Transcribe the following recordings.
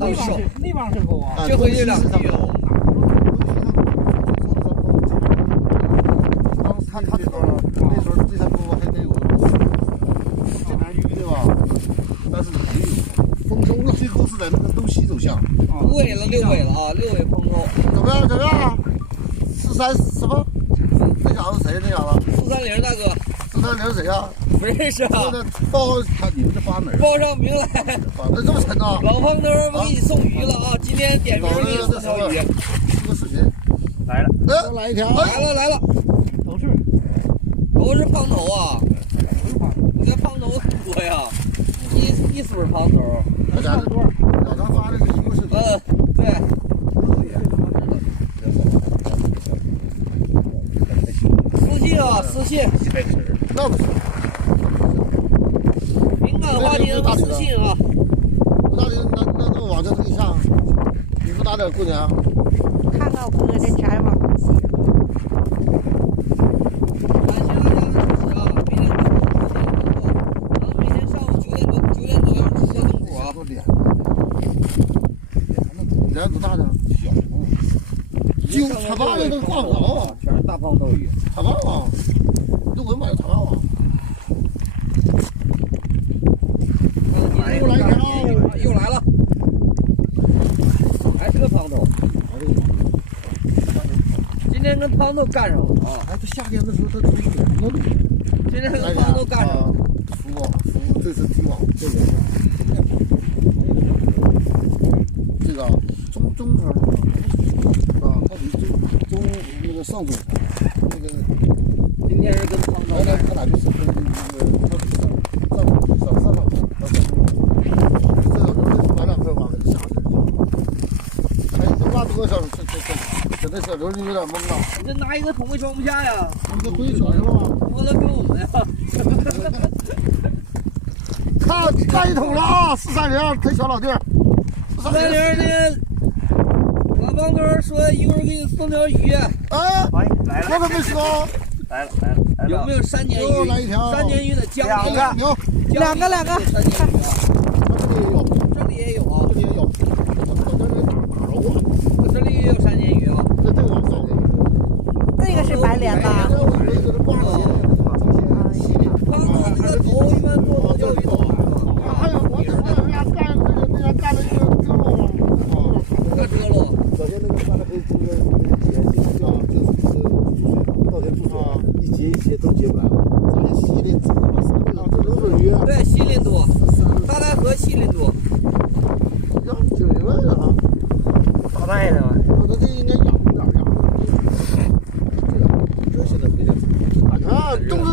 那帮是沟啊，这回就2句了。他这个那时候这山沟还得有检查鱼的吧，但是没有丰收了。这沟是在那个斗西走向。5尾了，6尾了啊，6尾丰收。怎么样？怎么样？43什么？那家伙谁？那家伙430大哥。430谁呀？不认识啊。报他你们这发哪儿？报上名来。那这么沉呐？老胖头不给你送鱼了啊！今天点名给你送条鱼。这个视频来了，又来一条。来了。都是胖头啊！你这胖头很多呀，一水胖头。大家老张发的是一个视频。对。私信啊，私信。那不是。敏感话题的私信啊。不大的那往这一下，你不打点姑娘？看到哥这柴网。脸多大的？小。就他爸的都挂不着，全是大胖斗鱼。他爸啊，这我买的他爸啊。又来了，还是个胖头。今天跟胖头干上了啊！哎，他夏天的时候他出去了。今天跟胖头干上了。服，这是提网，这个中头啊，到底中那个上中那个，今天是跟胖头，他俩就是跟那个上，这有时候把2块挖给下去。哎，这挖多少？这那小刘就有点懵了。你这拿一个桶也装不下呀？你这回去小是吧？多了给我们呀！看一桶了啊！430陪小老弟儿。430呢？老胖头说一会儿给你送条鱼。哎，来了，我可没说。来了。有没有3年鱼？又来一条。3年鱼的江2个，有2个。3年鱼啊，这里也有，这里也有。这里也有3年鱼啊。这个是白鲢吧？胖头那个头一般做都叫鱼头。还有我那家干了一个遮罗吗？个遮罗。首先那个干了可以注个节气啊，稻田注水啊，一节都结不来。这些细鳞这流水鱼。对，细鳞多，大带河细鳞多。要90万啊！大带的嘛。我这应该养着点养。这现在没这。啊，都是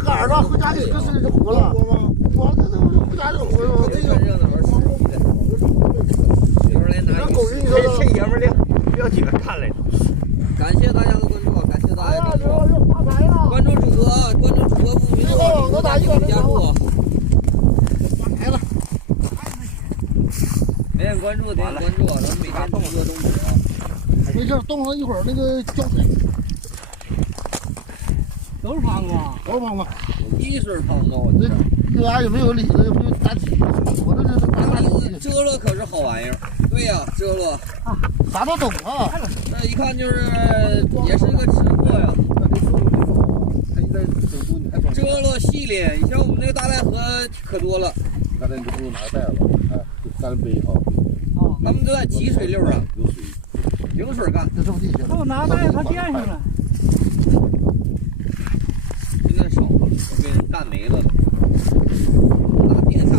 杆了，回家一个水就活了。我这回家就活了。这个热闹玩手机的。一会儿来拿狗运这爷们儿的，不要几个看来。感谢大家的关注，感谢大家关注。关注主播啊，关注主播不迷路，主播大家加入。发财了。没人关注，咱们每天动个动物啊。没事，冻上一会儿那个浇水。都是胖子啊，都是胖子。一水胖子，这俩有没有李子？有没有大鸡？我这是大鸡。遮罗可是好玩意儿。对呀，遮罗。啥都懂啊。那一看就是也是一个吃货呀。遮罗细鳞，你像我们那个大带河可多了。刚才你就不用拿袋子，哎，就干杯啊。他们都在积水溜上，流水干。就这么地去。那我拿袋子他垫上了。现在少了，都被人干没了都。拿电干。